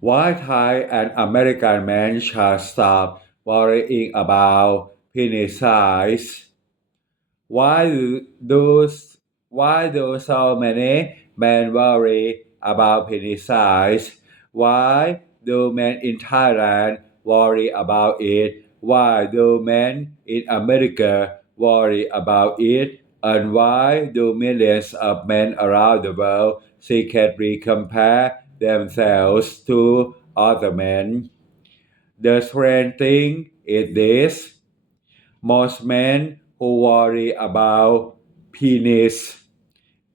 Why Thai and American men should stop worrying about penis size? Why do why do so many men worry about penis size? Why do men in Thailand worry about it? Why do men in America worry about it? And why do millions of men around the world secretly compare themselves to other men? The strange thing is this: most men who worry about penis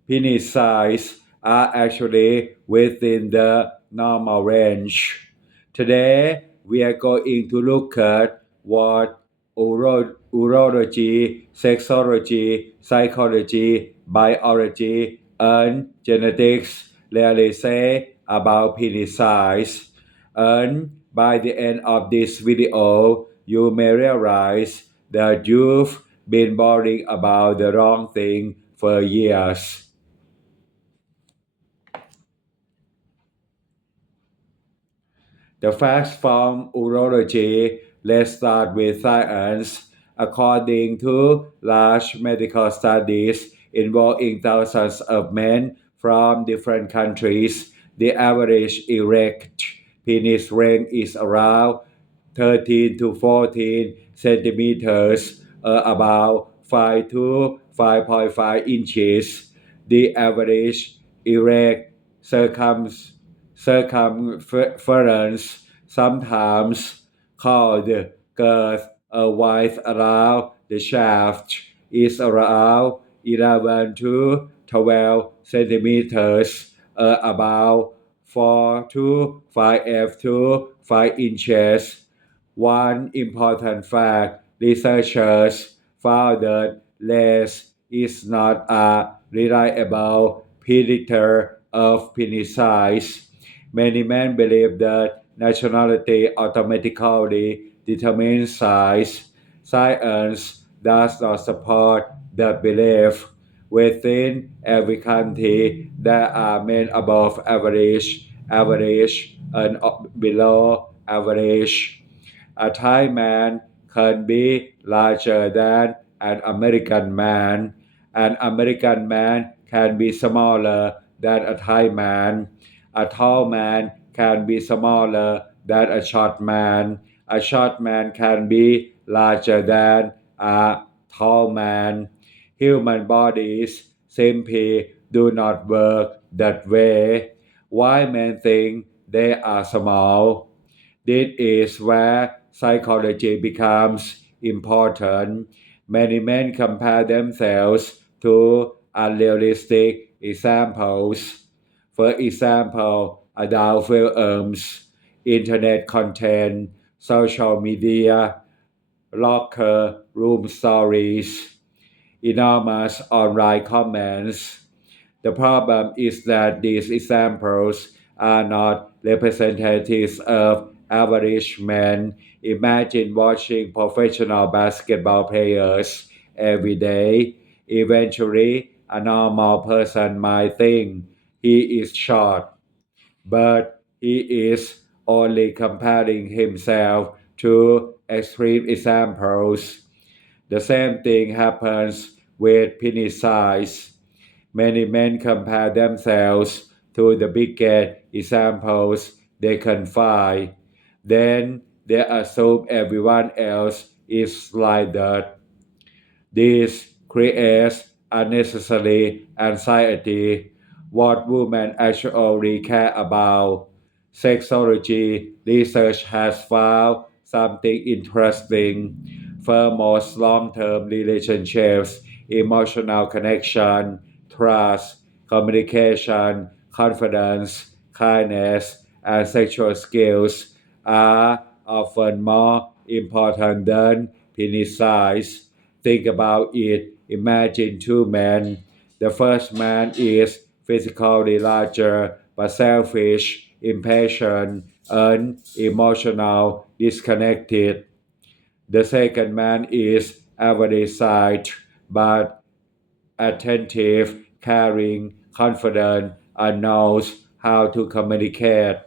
penis size are actually within the normal range. Today, we are going to look at what urology, sexology, psychology, biology, and genetics really say about penis size. And by the end of this video, you may realize that you've been worrying about the wrong thing for years. The facts from urology. Let's start with science. According to large medical studies involving thousands of men from different countries, the average erect penis length is around 13 to 14 centimeters, about 5 to 5.5 inches. The average erect circumference, sometimes called girth width around the shaft, is around 11 to 12 centimeters, about 4 to 5 to 5 inches. One important fact: researchers found that less is not a reliable predictor of penis size. Many men believe that nationality automatically determines size. Science does not support that belief. Within every country, there are men above average, average, and below average. A Thai man can be larger than an American man. An American man can be smaller than a Thai man. A tall man can be smaller than a short man. A short man can be larger than a tall man. Human bodies simply do not work that way. Why men think they are small? This is where psychology becomes important. Many men compare themselves to unrealistic examples. For example, adult films, internet content, social media, locker room stories, enormous online comments. The problem is that these examples are not representatives of average men. Imagine watching professional basketball players every day. Eventually, a normal person might think he is short, but he is only comparing himself to extreme examples. The same thing happens with penis size. Many men compare themselves to the biggest examples they can find. Then they assume everyone else is like that. This creates unnecessary anxiety. What women actually care about. Sexology research has found something interesting. For most long term relationships, emotional connection, trust, communication, confidence, kindness, and sexual skills are often more important than penis size. Think about it. Imagine two men. The first man is physically larger but selfish, impatient, and emotional disconnected. The second man is average sized but attentive, caring, confident, and knows how to communicate.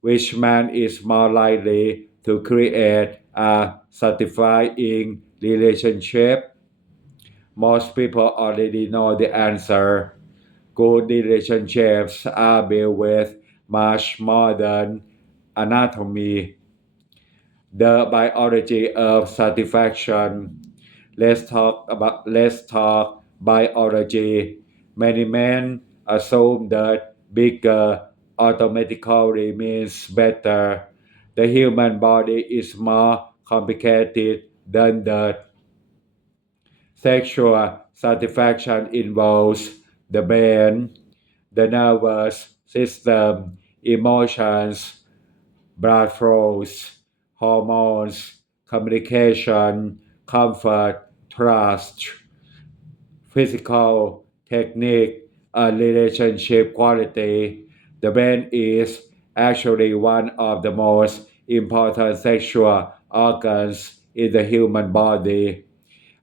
which man is more likely to create a satisfying relationship? Most people already know the answer. Good relationships are built with much more than anatomy. The biology of satisfaction. Let's talk biology. Many men assume that bigger automatically means better. The human body is more complicated than that. Sexual satisfaction involves the brain, the nervous system, emotions, blood flows, hormones, communication, comfort, trust, physical technique, and relationship quality. The brain is actually one of the most important sexual organs in the human body.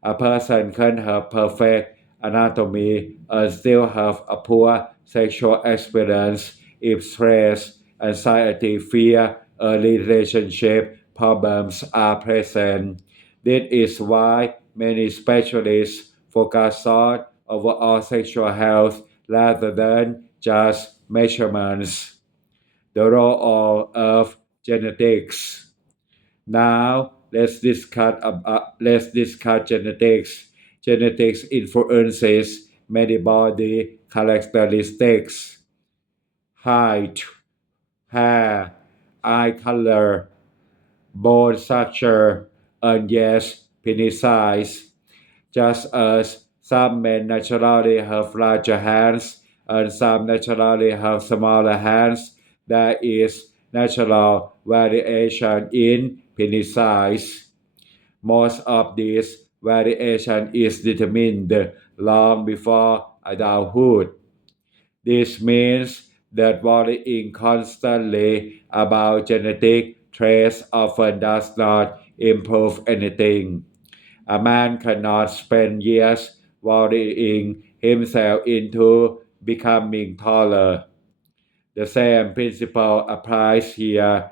A person can have perfect anatomy and still have a poor sexual experience if stress, anxiety, fear, early relationship problems are present. This is why many specialists focus on overall sexual health rather than just measurements. The role of genetics. Now let's discuss genetics. Genetics influences many body characteristics, height, hair, eye color, bone structure, and yes, penis size. Just as some men naturally have larger hands and some naturally have smaller hands, there is natural variation in penis size. Most of this variation is determined long before adulthood. This means that worrying constantly about genetic traits often does not improve anything. A man cannot spend years worrying himself into becoming taller. The same principle applies here.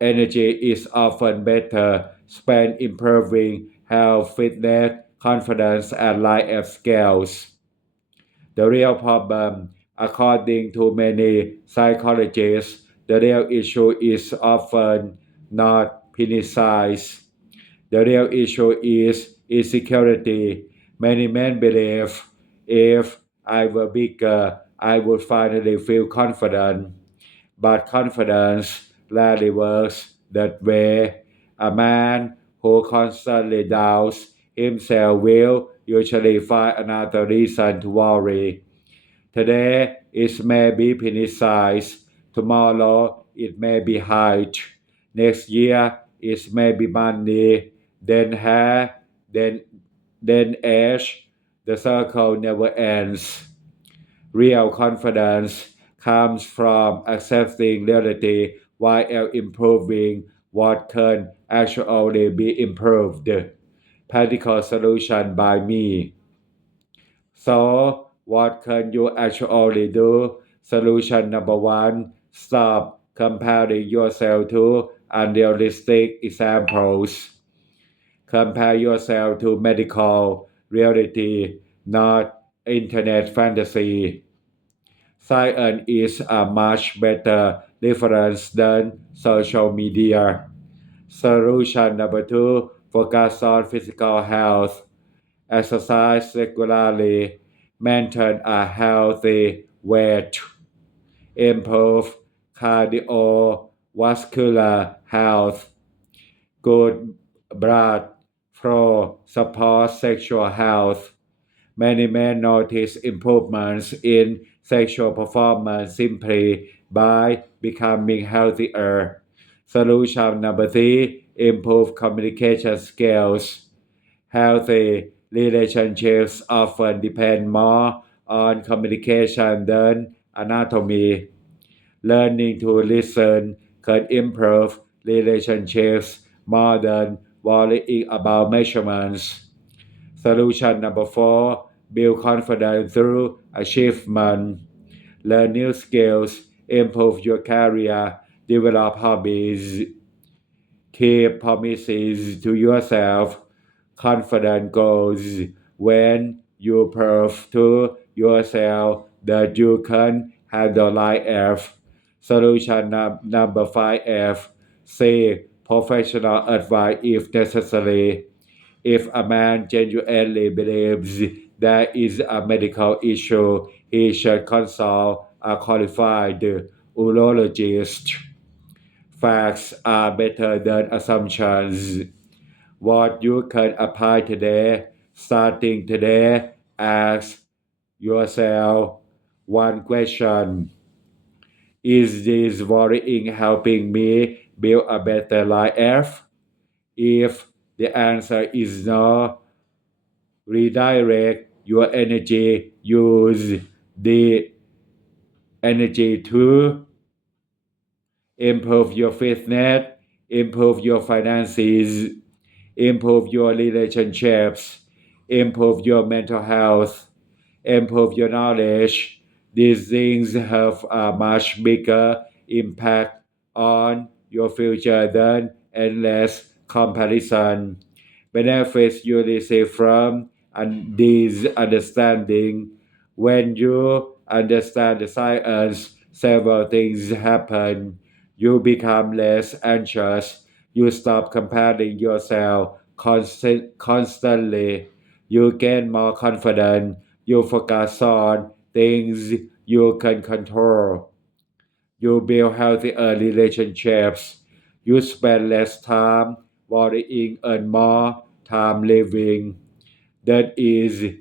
Energy is often better spent improving health, fitness, confidence, and life skills. The real problem, according to many psychologists, the real issue is often not penis size. The real issue is insecurity. Many men believe if I were bigger, I would finally feel confident. But confidence rarely works that way. A man who constantly doubts himself will usually find another reason to worry. Today it may be penis size, tomorrow it may be height, next year it may be money, then hair, then age. The circle never ends. Real confidence comes from accepting reality while improving what can actually be improved. Practical solution by me. So, what can you actually do? Solution number one, stop comparing yourself to unrealistic examples. Compare yourself to medical reality, not internet fantasy. Science is a much better reference than social media. Solution number two, focus on physical health. Exercise regularly, maintain a healthy weight, improve cardiovascular health, good blood flow supports sexual health. Many men notice improvements in sexual performance simply by becoming healthier. Solution number three, improve communication skills. Healthy relationships often depend more on communication than anatomy. Learning to listen can improve relationships more than worrying about measurements. Solution number four, build confidence through achievement. Learn new skills, improve your career, develop hobbies, keep promises to yourself, confident goals when you prove to yourself that you can handle life F. Solution number 5F. Seek professional advice if necessary. If a man genuinely believes there is a medical issue, he should consult a qualified urologist. Facts are better than assumptions. What you can apply today, starting today, ask yourself one question. Is this worrying helping me build a better life? If the answer is no, redirect your energy. Use the energy to improve your fitness, improve your finances, improve your relationships, improve your mental health, improve your knowledge. These things have a much bigger impact on your future than endless comparison. Benefits you receive from and this understanding. When you understand the science, several things happen. You become less anxious. You stop comparing yourself constantly. You gain more confidence. You focus on things you can control. You build healthier relationships. You spend less time worrying and more time living. That is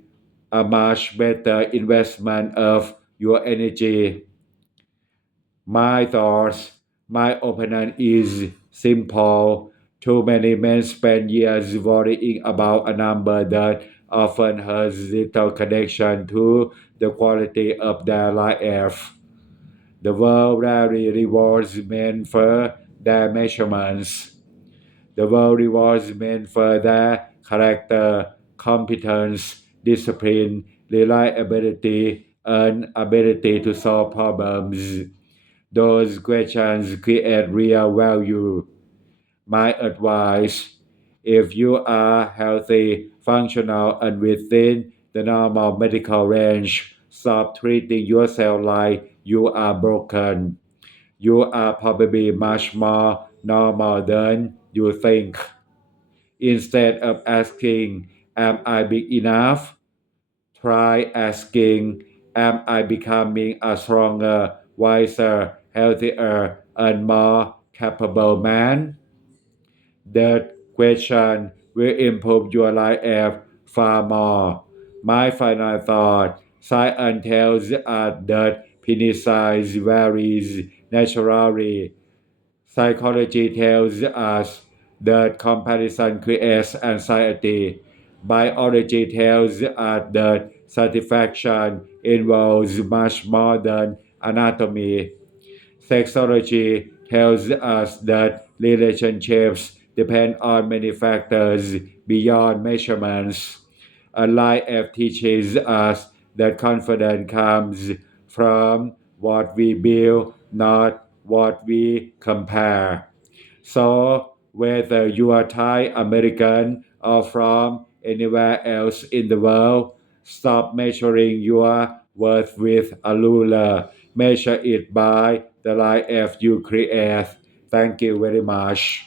a much better investment of your energy. My thoughts, my opinion is simple. Too many men spend years worrying about a number that often has little connection to the quality of their life. The world rarely rewards men for their measurements. The world rewards men for their character, competence, discipline, reliability, and ability to solve problems. Those questions create real value. My advice: if you are healthy, functional, and within the normal medical range, stop treating yourself like you are broken. You are probably much more normal than you think. Instead of asking, am I big enough? Try asking, am I becoming a stronger, wiser, healthier, and more capable man? That question will improve your life far more. My final thought: science tells us that penis size varies naturally. Psychology tells us that comparison creates anxiety. Biology tells us that satisfaction involves much more than anatomy. Sexology tells us that relationships depend on many factors beyond measurements. And life teaches us that confidence comes from what we build, not what we compare. So, whether you are Thai, American, or from anywhere else in the world, stop measuring your worth with a ruler. Measure it by the life you create. Thank you very much.